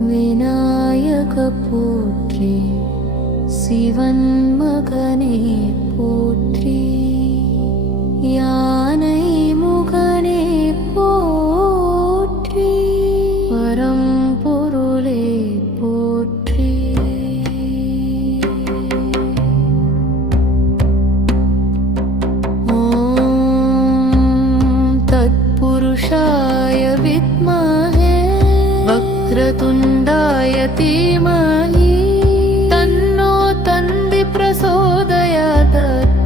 विनायकपुत्री शिवन्मगने पुत्री यानै मुगने परं पुरुले पुत्री। ॐ तत्पुरुषाय विद्महे। वक्रतुण्डाय धीमहि तन्नो तन्ति प्रसोदयात्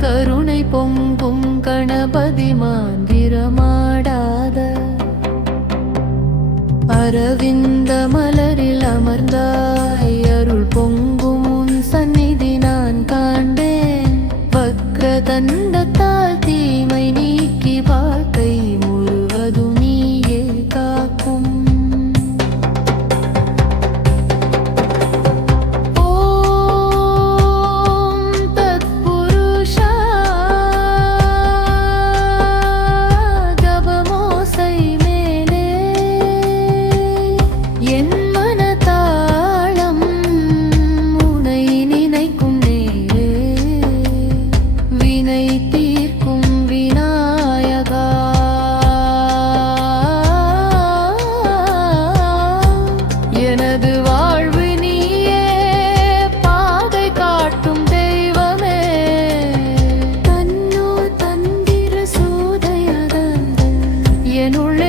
கருணை பொங்கும் கணபதி மாந்திரமாடாத அரவிந்த மலரில் அமர்ந்தாய் அருள் பொங்கும் உன் சந்நிதி நான் காண்டேன் வக்ரதண்ட என்னுள்ள